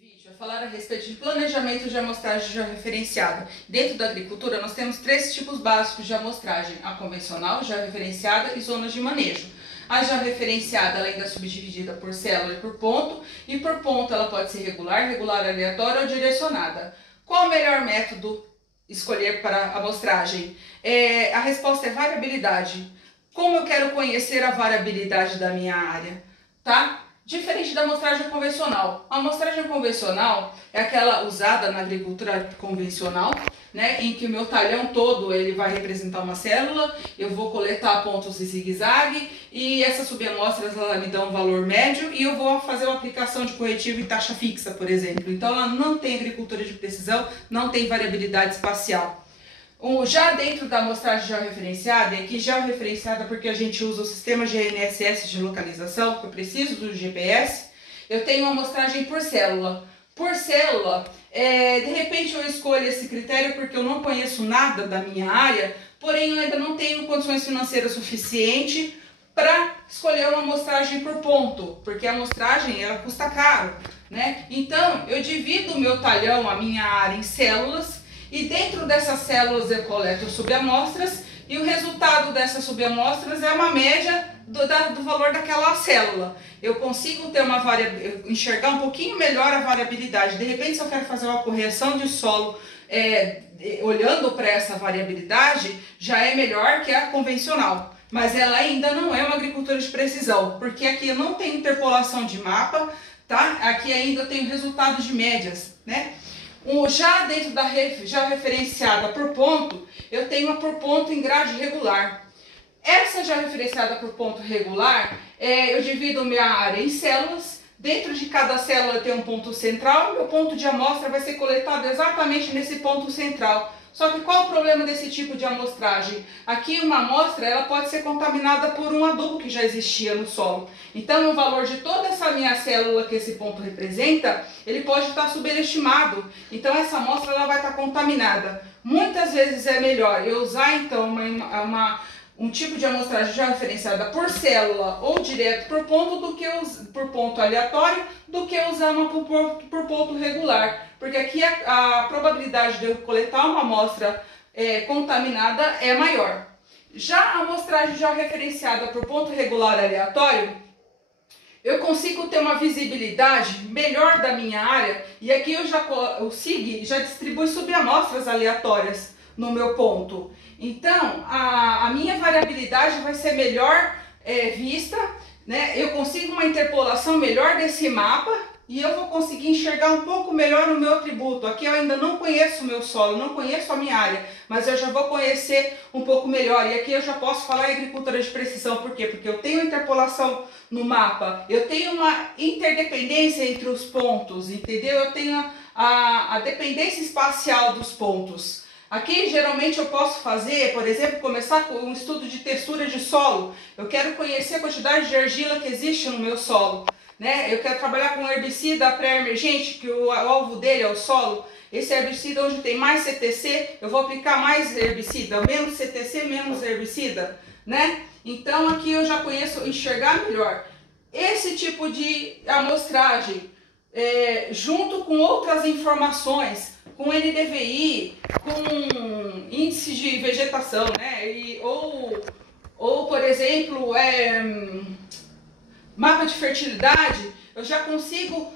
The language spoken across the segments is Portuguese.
vídeo é falar a respeito de planejamento de amostragem georreferenciada. Dentro da agricultura nós temos três tipos básicos de amostragem: a convencional, georreferenciada e zonas de manejo. A georreferenciada ela ainda é subdividida por célula e por ponto ela pode ser regular, regular aleatória ou direcionada. Qual o melhor método escolher para a amostragem? A resposta é variabilidade. Como eu quero conhecer a variabilidade da minha área? Tá? Diferente da amostragem convencional. A amostragem convencional é aquela usada na agricultura convencional, né, em que o meu talhão todo ele vai representar uma célula, eu vou coletar pontos de zigue-zague e essas subamostras ela me dão um valor médio e eu vou fazer uma aplicação de corretivo em taxa fixa, por exemplo. Então ela não tem agricultura de precisão, não tem variabilidade espacial. Já dentro da amostragem georreferenciada, e aqui georreferenciada porque a gente usa o sistema GNSS de localização, que eu preciso do GPS, eu tenho uma amostragem por célula. Por célula, de repente eu escolho esse critério porque eu não conheço nada da minha área, porém eu ainda não tenho condições financeiras suficientes para escolher uma amostragem por ponto, porque a amostragem ela custa caro, né? Então eu divido o meu talhão, a minha área, em células, e dentro dessas células eu coleto subamostras e o resultado dessas subamostras é uma média do valor daquela célula. Eu consigo ter enxergar um pouquinho melhor a variabilidade. De repente, se eu quero fazer uma correção de solo olhando para essa variabilidade, já é melhor que a convencional. Mas ela ainda não é uma agricultura de precisão, porque aqui eu não tenho interpolação de mapa, tá? Aqui ainda eu tenho resultados de médias, né? Já dentro da georreferenciada por ponto, eu tenho uma por ponto em grade regular. Essa georreferenciada por ponto regular, eu divido minha área em células. Dentro de cada célula eu tenho um ponto central. Meu ponto de amostra vai ser coletado exatamente nesse ponto central. Só que qual o problema desse tipo de amostragem? Aqui uma amostra ela pode ser contaminada por um adubo que já existia no solo. Então o valor de toda essa minha célula que esse ponto representa, ele pode estar superestimado. Então essa amostra ela vai estar contaminada. Muitas vezes é melhor eu usar então um tipo de amostragem já referenciada por célula ou direto por ponto por ponto aleatório do que usar uma por ponto regular, porque aqui a probabilidade de eu coletar uma amostra contaminada é maior. Já a amostragem já referenciada por ponto regular aleatório, eu consigo ter uma visibilidade melhor da minha área e aqui o SIG já distribui subamostras aleatórias no meu ponto. Então, a minha variabilidade vai ser melhor vista, né? Eu consigo uma interpolação melhor desse mapa e eu vou conseguir enxergar um pouco melhor o meu atributo. Aqui eu ainda não conheço o meu solo, não conheço a minha área, mas eu já vou conhecer um pouco melhor. E aqui eu já posso falar em agricultura de precisão. Por quê? Porque eu tenho interpolação no mapa, eu tenho uma interdependência entre os pontos, entendeu? Eu tenho a dependência espacial dos pontos. Aqui geralmente eu posso fazer, por exemplo, começar com um estudo de textura de solo. Eu quero conhecer a quantidade de argila que existe no meu solo, né? Eu quero trabalhar com um herbicida pré-emergente, que o alvo dele é o solo. Esse herbicida onde tem mais CTC, eu vou aplicar mais herbicida, menos CTC, menos herbicida, né? Então aqui eu já conheço enxergar melhor. Esse tipo de amostragem, junto com outras informações, com NDVI, com índice de vegetação, né? Ou por exemplo, mapa de fertilidade, eu já consigo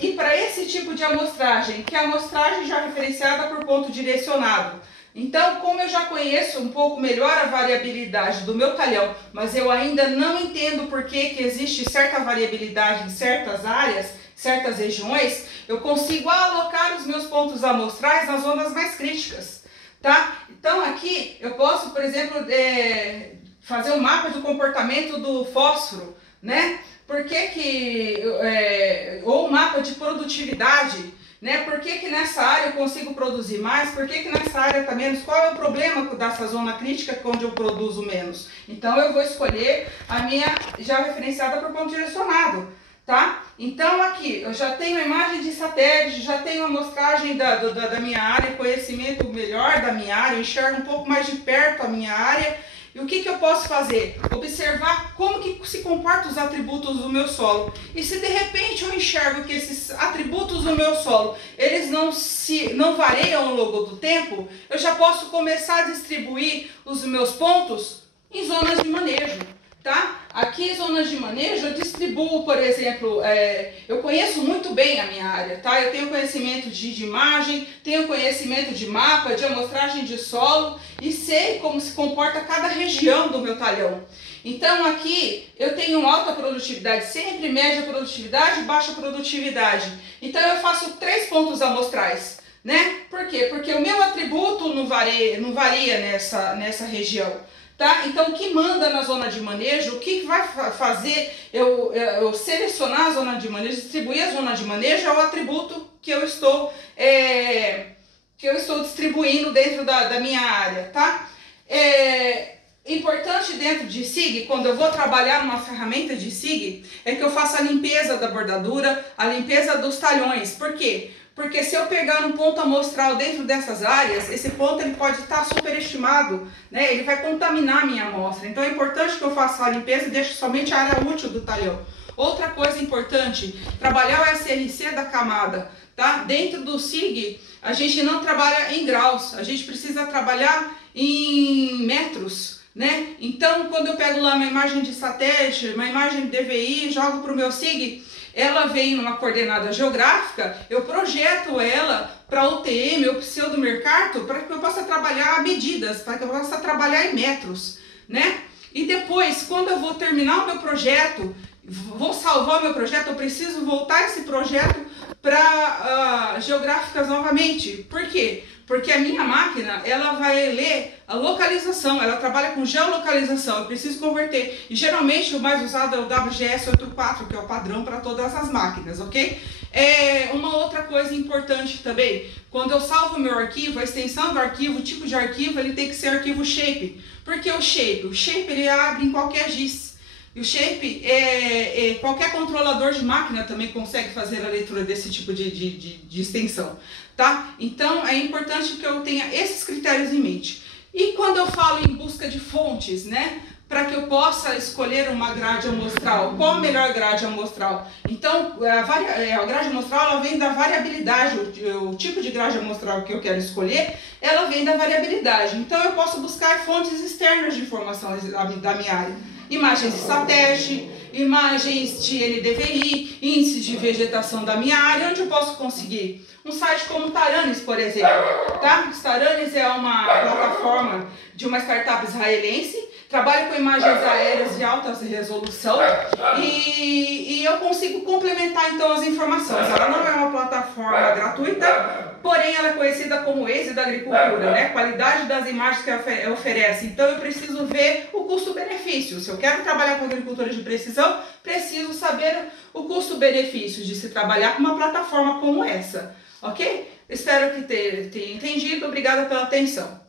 ir para esse tipo de amostragem, que é a amostragem já referenciada por ponto direcionado. Então, como eu já conheço um pouco melhor a variabilidade do meu talhão, mas eu ainda não entendo por que existe certa variabilidade em certas áreas, certas regiões, eu consigo alocar os meus pontos amostrais nas zonas mais críticas, tá? Então aqui eu posso, por exemplo, fazer um mapa do comportamento do fósforo, né? Ou um mapa de produtividade, né? Por que nessa área eu consigo produzir mais? Por que nessa área está menos? Qual é o problema dessa zona crítica onde eu produzo menos? Então eu vou escolher a minha já referenciada por ponto direcionado. Tá? Então aqui eu já tenho a imagem de satélite, já tenho a amostragem da minha área, conhecimento melhor da minha área, enxergo um pouco mais de perto a minha área E o que eu posso fazer? Observar como que se comportam os atributos do meu solo. E se de repente eu enxergo que esses atributos do meu solo, eles não variam ao longo do tempo, eu já posso começar a distribuir os meus pontos em zonas de manejo. Tá? Aqui, zonas de manejo, eu distribuo, por exemplo, eu conheço muito bem a minha área, tá? Eu tenho conhecimento de imagem, tenho conhecimento de mapa, de amostragem de solo e sei como se comporta cada região do meu talhão. Então aqui eu tenho alta produtividade sempre, média produtividade e baixa produtividade. Então eu faço 3 pontos amostrais, né? Por quê? Porque o meu atributo não varia nessa região. Tá? Então, o que manda na zona de manejo, o que vai fazer eu selecionar a zona de manejo, distribuir a zona de manejo, é o atributo que eu estou distribuindo dentro da minha área. Tá? Importante dentro de SIG, quando eu vou trabalhar numa ferramenta de SIG, é que eu faça a limpeza da bordadura, a limpeza dos talhões. Por quê? Porque se eu pegar um ponto amostral dentro dessas áreas, esse ponto ele pode estar superestimado, né? Ele vai contaminar a minha amostra. Então é importante que eu faça a limpeza e deixe somente a área útil do talhão. Outra coisa importante, trabalhar o SRC da camada. Tá? Dentro do SIG, a gente não trabalha em graus, a gente precisa trabalhar em metros. Né? Então, quando eu pego lá uma imagem de satélite, uma imagem de DVI, jogo para o meu SIG, ela vem numa coordenada geográfica, eu projeto ela para UTM ou pseudo-mercato para que eu possa trabalhar a medidas, para que eu possa trabalhar em metros, né? E depois, quando eu vou terminar o meu projeto, vou salvar o meu projeto, eu preciso voltar esse projeto para geográficas novamente. Por quê? Porque a minha máquina, ela vai ler a localização, ela trabalha com geolocalização, eu preciso converter. E geralmente o mais usado é o WGS 84, que é o padrão para todas as máquinas, ok? Uma outra coisa importante também, quando eu salvo o meu arquivo, a extensão do arquivo, o tipo de arquivo, ele tem que ser arquivo shape. Por que o shape? O shape ele abre em qualquer GIS. E o shape, qualquer controlador de máquina também consegue fazer a leitura desse tipo de extensão, tá? Então é importante que eu tenha esses critérios em mente. E quando eu falo em busca de fontes, né? Para que eu possa escolher uma grade amostral, qual a melhor grade amostral? Então, a grade amostral ela vem da variabilidade, o tipo de grade amostral que eu quero escolher, ela vem da variabilidade. Então, eu posso buscar fontes externas de informação da minha área. Imagens de satélite, imagens de LDVI, índices de vegetação da minha área, onde eu posso conseguir um site como Taranis, por exemplo. Tá? Taranis é uma plataforma de uma startup israelense, trabalha com imagens aéreas de alta resolução e eu consigo complementar então as informações. Ela não é uma plataforma gratuita, porém ela é conhecida como Waze da agricultura, né? Qualidade das imagens que ela oferece. Então eu preciso ver o custo-benefício. Se eu quero trabalhar com agricultura de precisão, preciso saber o custo-benefício de se trabalhar com uma plataforma como essa, ok? Espero que tenha entendido. Obrigada pela atenção.